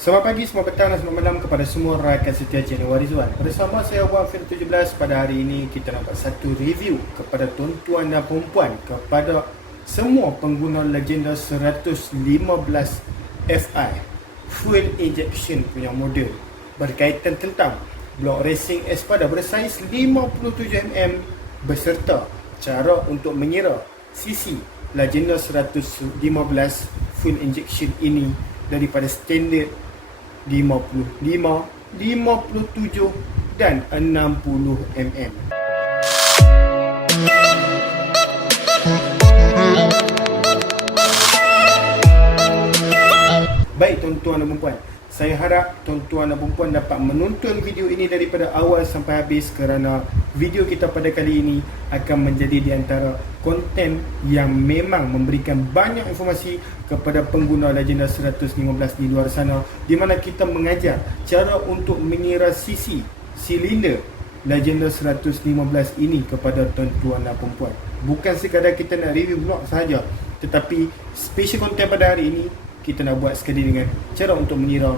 Selamat pagi, selamat petang dan selamat malam kepada semua rakan setia channel Warizwan. Bersama saya Wafir 17. Pada hari ini kita nak buat satu review kepada tuan-tuan dan perempuan, kepada semua pengguna legenda 115 Fi fuel injection punya model berkaitan tentang blok racing Espada bersaiz 57mm beserta cara untuk mengira sisi legenda 115 fuel injection ini daripada standard 55, 57 dan 60mm. Baik tuan-tuan dan perempuan, saya harap tuan-tuan dan perempuan dapat menonton video ini daripada awal sampai habis, kerana video kita pada kali ini akan menjadi di antara konten yang memang memberikan banyak informasi kepada pengguna legenda 115 di luar sana, di mana kita mengajar cara untuk mengira sisi silinder legenda 115 ini kepada tuan-tuan dan perempuan. Bukan sekadar kita nak review blok sahaja, tetapi special konten pada hari ini kita nak buat sekali dengan cara untuk mengira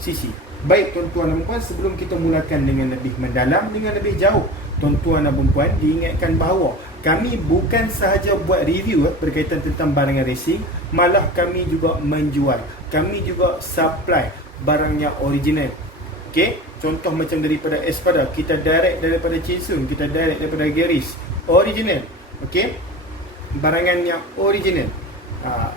sisi. Baik tuan-tuan dan perempuan, sebelum kita mulakan dengan lebih mendalam, dengan lebih jauh, tuan-tuan dan perempuan diingatkan bahawa kami bukan sahaja buat review berkaitan tentang barangan racing, malah kami juga menjual. Kami juga supply barangnya original. Okey, contoh macam daripada Espada, kita direct daripada Chinsun, kita direct daripada Geris, original. Okey, barangan yang original.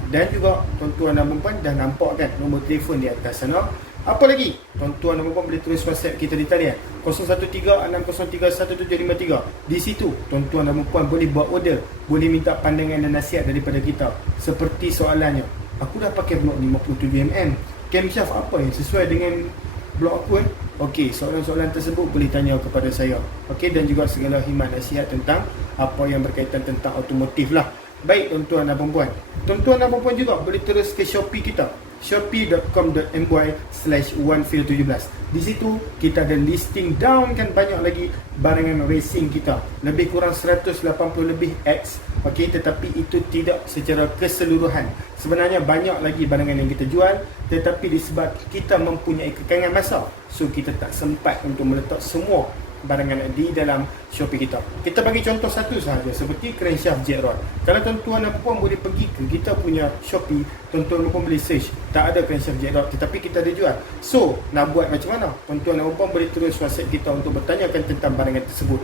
Dan juga tuan-tuan dan perempuan dah nampak kan nombor telefon di atas sana. Apa lagi? Tuan-tuan dan perempuan boleh tulis WhatsApp kita di talian 0136031753. Di situ tuan-tuan dan perempuan boleh buat order, boleh minta pandangan dan nasihat daripada kita. Seperti soalannya, aku dah pakai blok 57mm, camshaft apa yang sesuai dengan blok aku kan? Okey, soalan-soalan tersebut boleh tanya kepada saya. Okey, dan juga segala khidmat nasihat tentang apa yang berkaitan tentang automotif lah. Baik tuan-tuan dan perempuan, tuan-tuan dan perempuan juga boleh terus ke Shopee kita, shopee.com.my/1feel17. Di situ kita ada listing down kan banyak lagi barangan racing kita, lebih kurang 180 lebih X. Okey, tetapi itu tidak secara keseluruhan. Sebenarnya banyak lagi barangan yang kita jual, tetapi disebab kita mempunyai kekangan masa, so kita tak sempat untuk meletak semua barangan di dalam Shopee kita. Kita bagi contoh satu sahaja, seperti crankshaft jet rod. Kalau tuan-tuan dan puan boleh pergi ke kita punya Shopee, tuan-tuan dan puan boleh search, tak ada crankshaft jet rod, tetapi kita ada jual. So, nak buat macam mana? Tuan-tuan dan puan boleh terus WhatsApp kita untuk bertanyakan tentang barangan tersebut.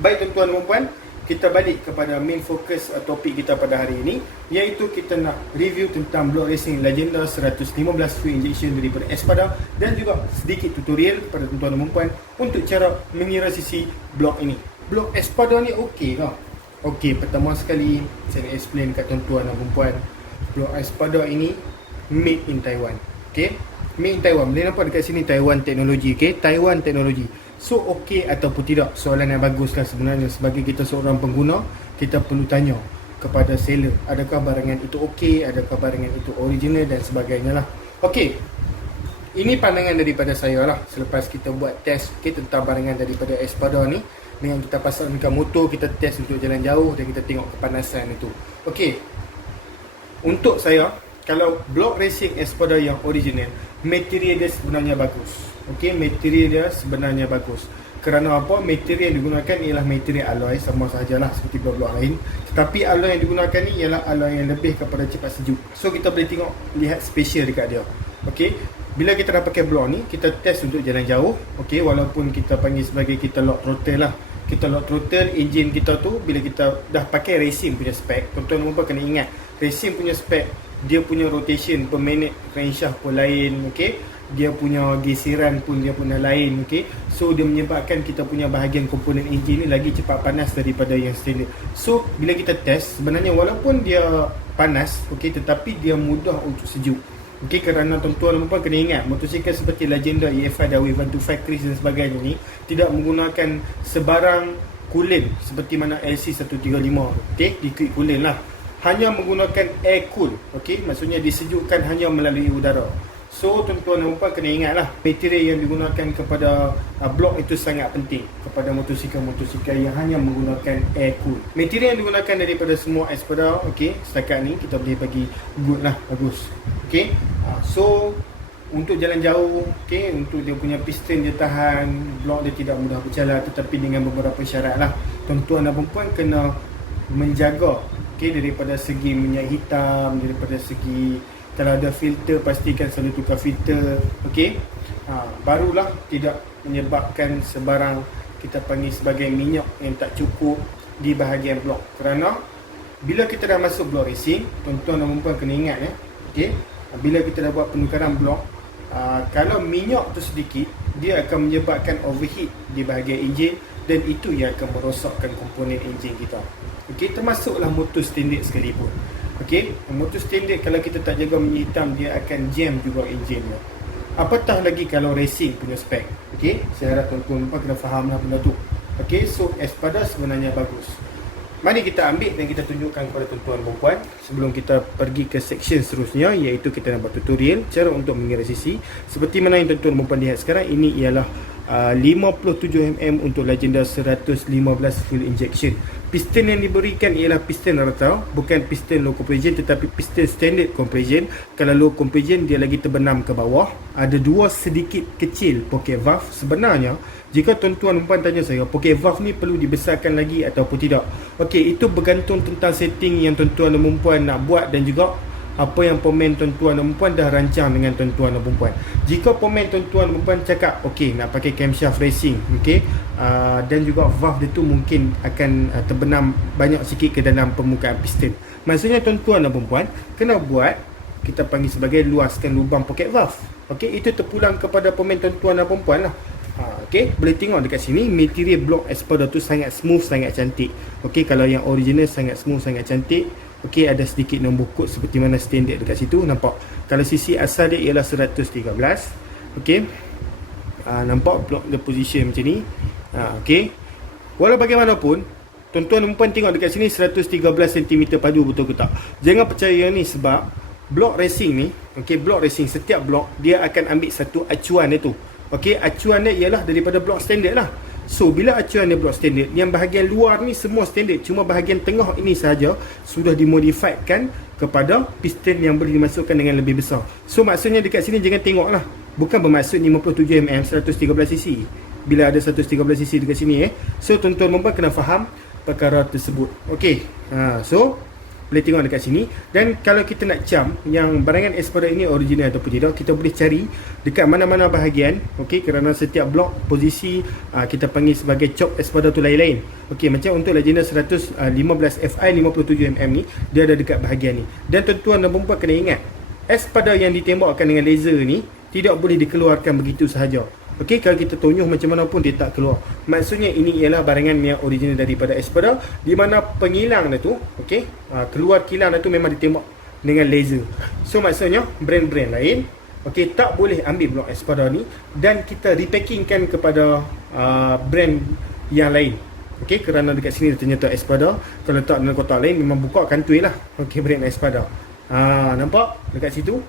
Baik tuan-tuan dan puan, kita balik kepada main fokus topik kita pada hari ini, iaitu kita nak review tentang blok racing legenda 115 fuel injection daripada Espada, dan juga sedikit tutorial kepada tuan-tuan dan perempuan untuk cara mengira sisi blok ini. Blok Espada ni okey lah. Okey, pertama sekali saya nak explain kat tuan-tuan dan perempuan, blok Espada ini made in Taiwan. Okey, made in Taiwan. Boleh nampak dekat sini Taiwan Technology. Okey, Taiwan Technology. So okey ataupun tidak? Soalan yang baguslah sebenarnya. Sebagai kita seorang pengguna, kita perlu tanya kepada seller, adakah barangan itu okey, adakah barangan itu original dan sebagainya lah. Okey, ini pandangan daripada saya lah selepas kita buat test tentang barangan daripada Espada ni. Dengan kita pasang dekat motor, kita test untuk jalan jauh dan kita tengok kepanasan itu. Okey, untuk saya, kalau blok racing Espada yang original, material dia sebenarnya bagus. Okey, material dia sebenarnya bagus. Kerana apa? Material yang digunakan ialah material alloy, sama sahajalah seperti blok-blok lain. Tetapi alloy yang digunakan ni ialah alloy yang lebih kepada cepat sejuk. So kita boleh tengok, lihat special dekat dia. Okey, bila kita dah pakai blok ni, kita test untuk jalan jauh. Okey, walaupun kita panggil sebagai kita lock throttle lah. Kita lock throttle, enjin kita tu bila kita dah pakai racing punya spek, tuan-tuan dan kena ingat, racing punya spek, dia punya rotation per minute crankshaft pun lain. Okey, dia punya geseran pun dia punya lain. Okey, so dia menyebabkan kita punya bahagian komponen enjin ni lagi cepat panas daripada yang standard. So bila kita test, sebenarnya walaupun dia panas, okey, tetapi dia mudah untuk sejuk. Okey, kerana tuan-tuan dan puan kena ingat, motosikal seperti Legenda, EFI, Dawei 125 Chris dan sebagainya ni tidak menggunakan sebarang coolant seperti mana LC135. Okey, liquid coolant lah, hanya menggunakan air cool. Okey, maksudnya disejukkan hanya melalui udara. So tuan-tuan dan puan kena ingatlah, material yang digunakan kepada blok itu sangat penting kepada motosikal-motosikal yang hanya menggunakan air cool. Material yang digunakan daripada semua Espada, okey, setakat ni kita boleh bagi good lah, bagus. Okey, so untuk jalan jauh, okey, untuk dia punya piston dia tahan, blok dia tidak mudah bercalar, tetapi dengan beberapa syarat lah. Tuan-tuan dan puan kena menjaga, okey, daripada segi minyak hitam, daripada segi kalau ada filter pastikan selalu tukar filter, okey. Barulah tidak menyebabkan sebarang kita panggil sebagai minyak yang tak cukup di bahagian blok. Kerana bila kita dah masuk blok racing, tuan-tuan dan puan kena ingat ya, okey, bila kita dah buat penukaran blok, kalau minyak tu sedikit, dia akan menyebabkan overheat di bahagian enjin, dan itu yang akan merosakkan komponen enjin kita. Okey, termasuklah motor standard sekalipun. Okey, motor standard kalau kita tak jaga minyak hitam, dia akan jam juga enjin dia. Apatah lagi kalau racing punya spek. Okey, saya harap tuan-tuan kena fahamlah benda tu. Okey, so Espada sebenarnya bagus. Mari kita ambil dan kita tunjukkan kepada tuan-tuan dan puan sebelum kita pergi ke section seterusnya, iaitu kita nak buat tutorial cara untuk mengira sisi. Seperti mana yang tuan-tuan dan puan lihat sekarang, ini ialah 57mm untuk Legenda 115 fuel injection. Piston yang diberikan ialah piston rata, bukan piston low compression tetapi piston standard compression. Kalau low compression dia lagi terbenam ke bawah. Ada dua sedikit kecil pocket valve. Sebenarnya jika tuan-tuan dan puan tanya saya, pocket valve ni perlu dibesarkan lagi ataupun tidak, okey, itu bergantung tentang setting yang tuan-tuan dan puan nak buat, dan juga apa yang pemain tuan-tuan dan puan dah rancang dengan tuan-tuan dan puan. Jika pemain tuan-tuan dan puan cakap okey nak pakai camshaft racing, okey, dan juga valve dia tu mungkin akan terbenam banyak sikit ke dalam permukaan piston, maksudnya tuan-tuan dan puan kena buat, kita panggil sebagai luaskan lubang pocket valve. Okey, itu terpulang kepada pemain tuan-tuan dan puan lah. Okey, boleh tengok dekat sini material blok Espada tu sangat smooth, sangat cantik. Okey, kalau yang original sangat smooth, sangat cantik. Okey, ada sedikit nombor kod seperti mana standard dekat situ, nampak. Kalau sisi asal dia ialah 113. Okey, nampak blok the position macam ni. Okey, walau bagaimanapun tuan-tuan dan puan tengok dekat sini 113 cm padu, betul ke tak? Jangan percaya ni, sebab blok racing ni, okey, blok racing setiap blok dia akan ambil satu acuan dia tu. Okey, acuan dia ialah daripada blok standard lah. So bila acuan dia blok standard, yang bahagian luar ni semua standard, cuma bahagian tengah ini sahaja sudah dimodifiedkan kepada piston yang boleh dimasukkan dengan lebih besar. So maksudnya dekat sini jangan tengok lah, bukan bermaksud 57mm 113cc bila ada 113cc dekat sini So tuan-tuan dan puan kena faham perkara tersebut. Okey, so boleh tengok dekat sini. Dan kalau kita nak cam yang barangan Espada ini original ataupun tidak, kita boleh cari dekat mana-mana bahagian. Okey, kerana setiap blok posisi kita panggil sebagai chok Espada tu lain-lain. Okey, macam untuk Legenda 115 Fi 57mm ni, dia ada dekat bahagian ni. Dan tuan-tuan dan puan kena ingat, Espada yang ditembakkan dengan laser ni tidak boleh dikeluarkan begitu sahaja. Okey, kalau kita tonyuh macam mana pun dia tak keluar. Maksudnya ini ialah barangan yang original daripada Espada, di mana pengilang dia tu, okey, keluar kilang dia tu memang ditembak dengan laser. So maksudnya brand-brand lain, okey, tak boleh ambil blok Espada ni dan kita repackingkan kepada brand yang lain. Okey, kerana dekat sini dia ternyata Espada, kalau tak dalam kotak lain memang buka kantoi lah. Okey, brand Espada. Nampak dekat situ.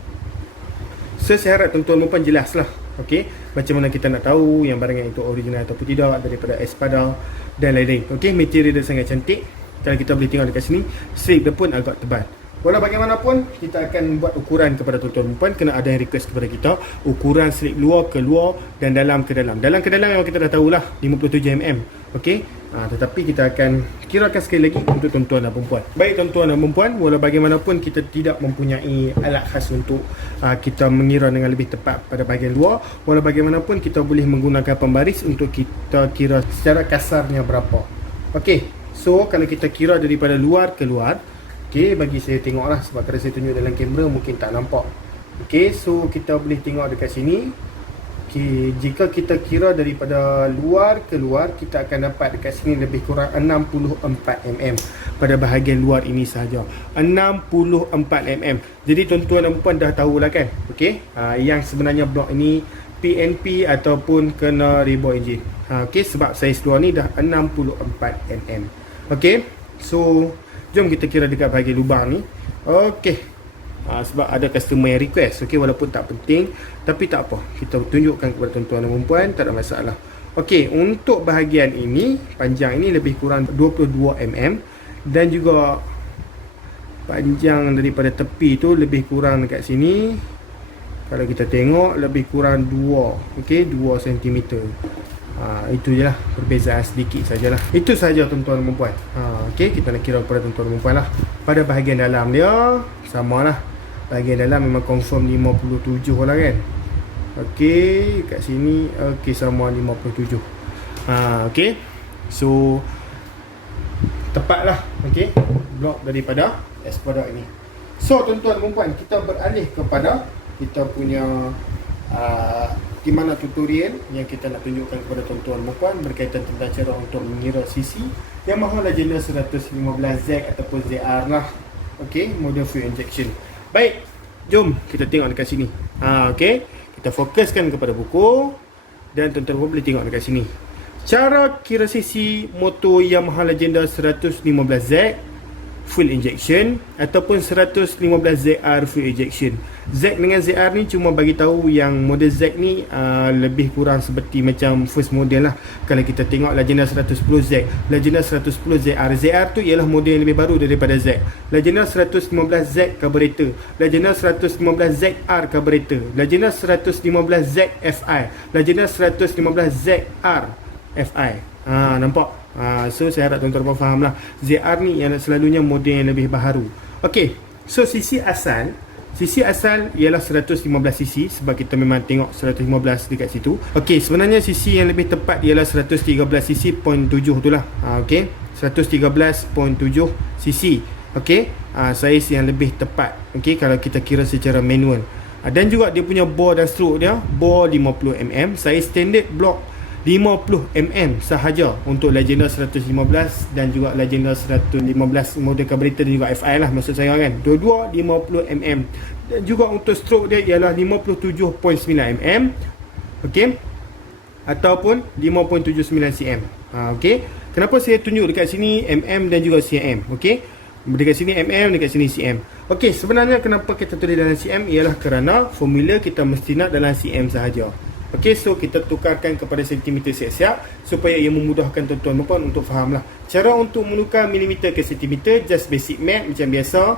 So saya harap tuan-tuan dan puan jelas lah. Okey, macam mana kita nak tahu yang barangan itu original ataupun tidak daripada Espada dan lain-lain. Okey, material dia sangat cantik. Kalau kita boleh tengok dekat sini, strip dia pun agak tebal. Walau bagaimanapun, kita akan buat ukuran kepada tuan-tuan dan puan. Kena ada yang request kepada kita ukuran strip luar ke luar dan dalam ke dalam. Dalam ke dalam memang kita dah tahulah 57mm. Okey, tetapi kita akan kirakan sekali lagi untuk tuan-tuan dan puan. Baik tuan-tuan dan puan, walau bagaimanapun kita tidak mempunyai alat khas untuk kita mengira dengan lebih tepat pada bahagian luar. Walau bagaimanapun kita boleh menggunakan pembaris untuk kita kira secara kasarnya berapa. Okey, so kalau kita kira daripada luar ke luar, okey, bagi saya tengoklah, sebab kalau saya tunjuk dalam kamera mungkin tak nampak. Okey, so kita boleh tengok dekat sini. Okey, jika kita kira daripada luar ke luar, kita akan dapat dekat sini lebih kurang 64mm pada bahagian luar ini sahaja. 64mm. Jadi tuan-tuan dan puan dah tahulah kan. Okey, yang sebenarnya blok ini PNP ataupun kena rebound engine. Okey, sebab saiz luar ni dah 64mm. Okey, so jom kita kira dekat bahagian lubang ni. Okey, sebab ada customer yang request. Okey, walaupun tak penting, tapi tak apa, kita tunjukkan kepada tuan-tuan dan puan, tak ada masalah. Okey, untuk bahagian ini, panjang ini lebih kurang 22mm, dan juga panjang daripada tepi tu lebih kurang dekat sini Kalau kita tengok lebih kurang 2, okey, 2 cm. Itu je lah, perbezaan sedikit sajalah. Itu saja tuan-tuan dan puan. Okey, kita nak kira kepada tuan-tuan dan puan lah. Pada bahagian dalam dia sama lah. Bahagian dalam memang confirm 57 lah kan. Okey, kat sini okey sama 57. Okey. So tepat lah, okey, blok daripada S product ni. So tuan-tuan dan puan, kita beralih kepada kita punya di mana tutorial yang kita nak tunjukkan kepada tuan-tuan dan puan berkaitan tentang cara untuk mengira CC Yamaha Legenda 115Z ataupun ZR lah. Okey, model fuel injection. Baik, jom kita tengok dekat sini. Okey, kita fokuskan kepada buku dan tuan-tuan boleh tengok dekat sini. Cara kira CC motor Yamaha Legenda 115Z full injection ataupun 115ZR full injection. Z dengan ZR ni cuma bagi tahu yang model Z ni lebih kurang seperti macam first model lah. Kalau kita tengok Legenda 110Z, Legenda 110ZR, ZR tu ialah model yang lebih baru daripada Z. Legenda 115Z carburetor, Legenda 115ZR carburetor, Legenda 115Z FI, Legenda 115ZR FI. Nampak? So saya harap tuan-tuan faham lah. ZR ni yang selalunya model yang lebih baharu. Okey, so CC asal ialah 115cc sebab kita memang tengok 115 dekat situ. Okey, sebenarnya CC yang lebih tepat ialah 113cc.7 tu lah. Okey, 113.7cc. Okey, saiz yang lebih tepat. Okey, kalau kita kira secara manual. Dan juga dia punya bore dan stroke dia, bore 50mm, saiz standard block 50mm sahaja untuk Legenda 115 dan juga Legenda 115 model carburetor dan juga FI lah maksud saya kan. Dua-dua 50mm. Dan juga untuk stroke dia ialah 57.9mm. Okey. Ataupun 5.79 cm. Okey. Kenapa saya tunjuk dekat sini mm dan juga cm? Okey. Dekat sini mm, dekat sini cm. Okey, sebenarnya kenapa kita tulis dalam cm ialah kerana formula kita mesti nak dalam cm sahaja. Okey, so kita tukarkan kepada sentimeter siap-siap supaya ia memudahkan tuan-tuan dan puan untuk faham lah. Cara untuk menukar milimeter ke sentimeter, just basic math macam biasa.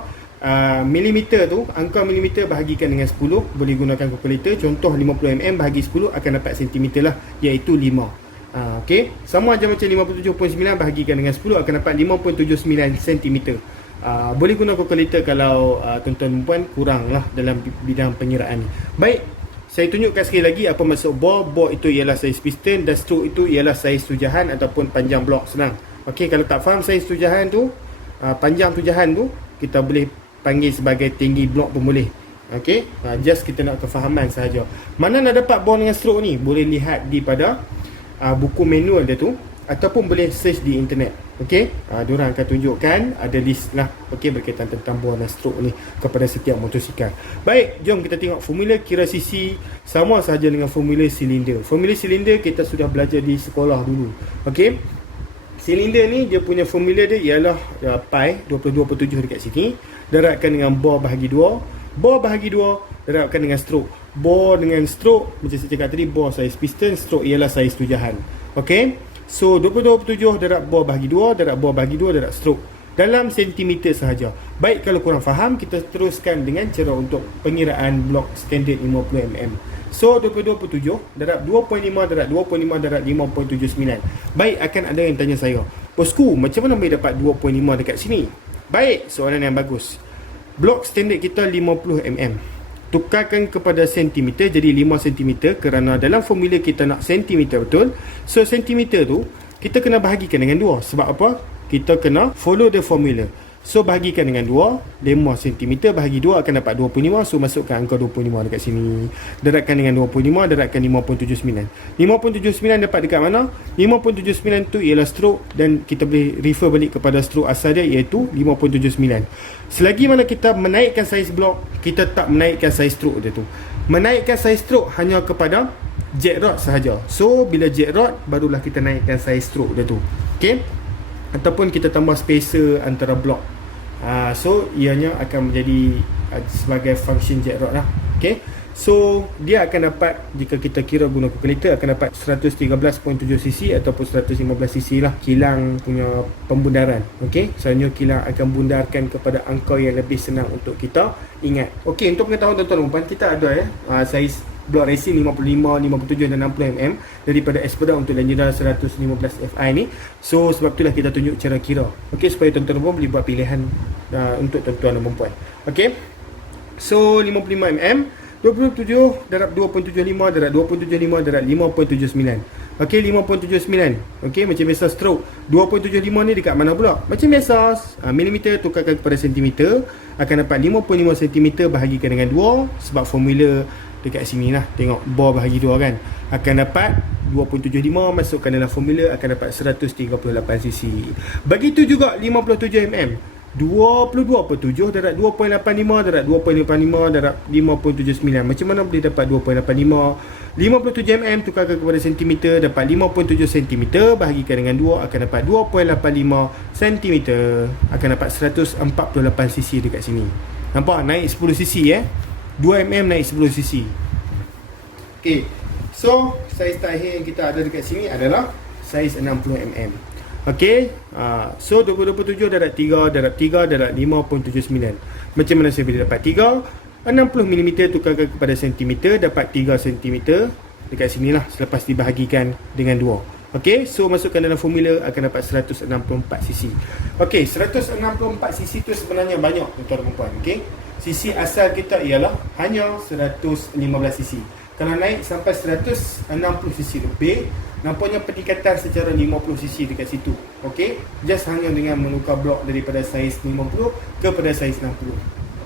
Milimeter tu, angka milimeter bahagikan dengan 10, boleh gunakan kalkulator. Contoh 50mm bahagi 10 akan dapat sentimeter lah, iaitu 5. Okey, sama aja macam 57.9 bahagikan dengan 10 akan dapat 5.79 cm. Boleh guna kalkulator kalau tuan-tuan dan puan kurang lah dalam bidang pengiraan ni. Baik, saya tunjukkan sekali lagi apa maksud bore. Bore itu ialah saiz piston dan stroke itu ialah saiz tujahan ataupun panjang blok. Senang. Okey, kalau tak faham saiz tujahan tu, panjang tujahan tu, kita boleh panggil sebagai tinggi blok pun boleh. Okey, just kita nak kefahaman sahaja. Mana nak dapat bore dengan stroke ni? Boleh lihat di pada buku manual dia tu ataupun boleh search di internet. Okey, diorang akan tunjukkan ada list lah, okey, berkaitan tentang bore dan stroke ni kepada setiap motosikal. Baik, jom kita tengok formula kira CC sama saja dengan formula silinder. Formula silinder kita sudah belajar di sekolah dulu. Okey, silinder ni dia punya formula dia ialah pi 22.7 dekat sini darabkan dengan bore bahagi 2. Bore bahagi 2 darabkan dengan stroke. Bore dengan stroke macam saya cakap tadi, bore saiz piston, stroke ialah saiz tujahan. Okey, so 22.7 darab bore bahagi 2 darab bore bahagi 2 darab stroke dalam sentimeter sahaja. Baik, kalau kurang faham kita teruskan dengan cara untuk pengiraan blok standard 50mm. So 22.7 darab 2.5 darab 2.5 darab 5.79. Baik, akan ada yang tanya saya, bosku, macam mana boleh dapat 2.5 dekat sini? Baik, soalan yang bagus. Blok standard kita 50mm, tukarkan kepada sentimeter jadi 5 cm kerana dalam formula kita nak sentimeter betul. So sentimeter tu kita kena bahagikan dengan 2. Sebab apa? Kita kena follow the formula. So bahagikan dengan 2, 5 cm bahagi 2 akan dapat 25. So masukkan angka 25 dekat sini. Darabkan dengan 25, darabkan 5.79. 5.79 dapat dekat mana? 5.79 tu ialah stroke dan kita boleh refer balik kepada stroke asal dia iaitu 5.79. Selagi mana kita menaikkan saiz blok, kita tak menaikkan saiz stroke dia tu. Menaikkan saiz stroke hanya kepada jack rod sahaja. So bila jack rod barulah kita naikkan saiz stroke dia tu. Okey? Ataupun kita tambah spacer antara blok. So ianya akan menjadi sebagai function jack rod lah. Okey. So dia akan dapat, jika kita kira guna kalkulator, akan dapat 113.7cc ataupun 115cc lah kilang punya pembundaran. Okey, selanjutnya kilang akan bundarkan kepada angka yang lebih senang untuk kita ingat. Okey, untuk pengetahuan tuan-tuan dan puan, kita ada saiz blok racing 55, 57 dan 60mm daripada Espada untuk Legenda 115 Fi ni. So sebab itulah kita tunjuk cara kira. Okey, supaya tuan-tuan dan puan boleh buat pilihan untuk tuan-tuan dan puan. Okey, so 55mm 27 darab 2.75 darab 2.75 darab 5.79. Okey, 5.79. Okey, macam biasa stroke. 2.75 ni dekat mana pula? Macam biasa, milimeter tukarkan kepada sentimeter, akan dapat 5.5 cm bahagikan dengan 2. Sebab formula dekat sini lah, tengok bore bahagi 2 kan. Akan dapat 2.75, masukkan dalam formula, akan dapat 138cc. Begitu juga 57mm 22.7 darab 2.85 darab 2.85 darab 5.79. Macam mana boleh dapat 2.85? 57mm tukarkan kepada sentimeter, dapat 5.7 cm bahagikan dengan 2, akan dapat 2.85 cm. Akan dapat 148cc dekat sini. Nampak? Naik 10cc 2mm naik 10cc. Okay, so saiz terakhir yang kita ada dekat sini adalah saiz 60mm. Okey, so 27 darab 3 darab 3 darab 5.79. Macam mana saya boleh dapat 3? 60mm tukarkan kepada sentimeter, dapat 3 cm dekat sinilah selepas dibahagikan dengan 2. Okey, so masukkan dalam formula, akan dapat 164cc. Okey, 164cc tu sebenarnya banyak tuan-tuan dan puan. Okey, cc asal kita ialah hanya 115cc. Kalau naik sampai 160cc lebih, nampaknya peningkatan secara 50cc dekat situ. Okey, just hanya dengan menukar blok daripada saiz 50 kepada saiz 60.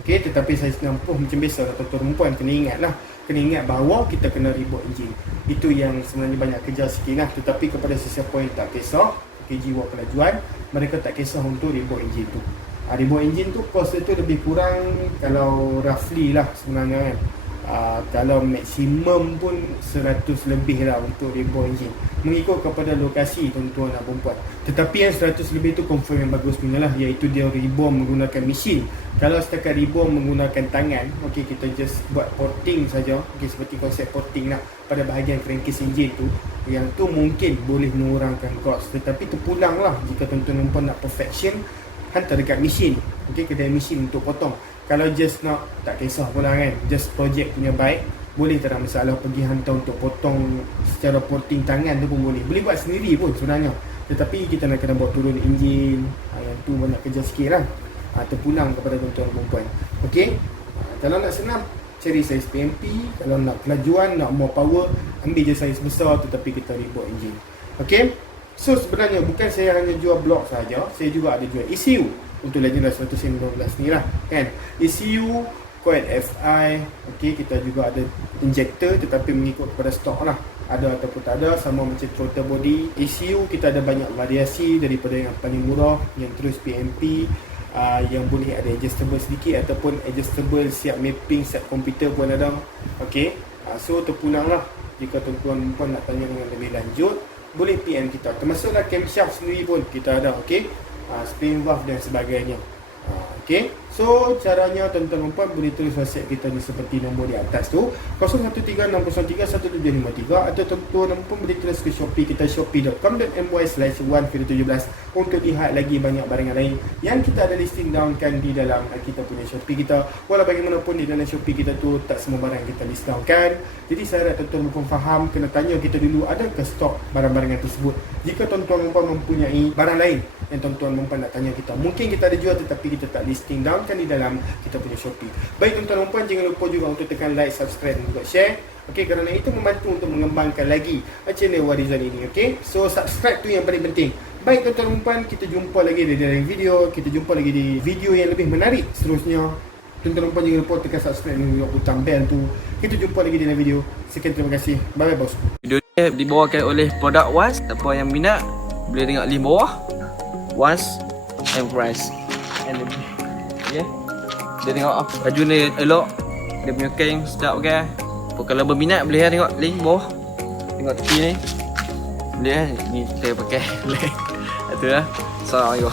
Okey, tetapi saiz 60 macam biasa tuan-tuan dan puan kena ingat lah. Kena ingat bahawa kita kena reboot enjin. Itu yang sebenarnya banyak kerja sikit lah. Tetapi kepada sesiapa yang tak kisah, okey, jiwa kelajuan, mereka tak kisah untuk reboot enjin tu. Reboot enjin tu kos tu lebih kurang, kalau roughly lah sebenarnya kan, kalau maksimum pun 100 lebih lah untuk reboot enjin, mengikut kepada lokasi tuan-tuan dan perempuan. Tetapi yang 100 lebih tu confirm yang bagus punya lah, iaitu dia reboot menggunakan mesin. Kalau setakat reboot menggunakan tangan, okey, kita just buat porting saja, okey, seperti konsep porting lah pada bahagian crankcase enjin tu, yang tu mungkin boleh mengurangkan kos. Tetapi terpulang lah jika tuan-tuan dan perempuan nak perfection, hantar dekat mesin, okey, kedai mesin untuk potong. Kalau just nak, tak kisah pula kan, just projek punya baik, boleh tak ada masalah pergi hantar untuk potong secara porting tangan tu pun boleh. Boleh buat sendiri pun sebenarnya. Tetapi kita nak kena buat turun enjin, yang tu banyak kerja sikit lah. Terpulang kepada tuan-tuan dan perempuan. Okey, kalau nak senang, cari saiz PMP. Kalau nak kelajuan, nak more power, ambil je saiz besar tetapi kita reboot enjin. Okey, so sebenarnya bukan saya hanya jual blok saja, saya juga ada jual ECU untuk Legenda 115 ni lah kan. ECU, coil FI, okey, kita juga ada injector tetapi mengikut kepada stok lah, ada ataupun tak ada, sama macam throttle body. ECU kita ada banyak variasi, daripada yang paling murah, yang terus PMP, yang boleh ada adjustable sedikit ataupun adjustable siap mapping, siap komputer pun ada. Okey, so terpulang lah, jika tuan-tuan pun nak tanya dengan lebih lanjut, boleh PM kita. Termasuklah camshaft sendiri pun kita ada. Okey, spring valve dan sebagainya. Okey, so caranya tuan-tuan dan puan boleh tulis WhatsApp kita ni seperti nombor di atas tu, 0136031753, atau tuan-tuan dan puan boleh tulis ke Shopee kita, shopee.com.my/1video17, untuk lihat lagi banyak barangan lain yang kita ada listing downkan di dalam kita punya Shopee kita. Walau bagaimanapun di dalam Shopee kita tu tak semua barang kita list downkan. Jadi saya harap tuan-tuan dan puan faham, kena tanya kita dulu adakah stok barang-barangan tersebut. Jika tuan-tuan dan puan mempunyai barang lain yang tuan-tuan dan puan nak tanya kita, mungkin kita ada jual tetapi kita tak listing down kan di dalam kita punya Shopee. Baik tuan-tuan dan puan, jangan lupa juga untuk tekan like, subscribe dan juga share. Okey, kerana itu membantu untuk mengembangkan lagi channel Warizan ini. Okey, so subscribe tu yang paling penting. Baik tuan-tuan dan puan, kita jumpa lagi di dalam video. Kita jumpa lagi di video yang lebih menarik seterusnya. Tuan-tuan dan puan jangan lupa tekan subscribe dan juga butang bell tu. Kita jumpa lagi di dalam video. Sekian, terima kasih. Bye bye bosku. Video ni dibawakan oleh produk Was. Siapa yang minat boleh tengok link bawah. Was and price. Okay. Dia tengok baju ni elok, dia punya kain sedap pakai. Kalau berminat boleh tengok link bawah. Tengok tepi ni. Boleh ni saya pakai. Itu lah. Assalamualaikum.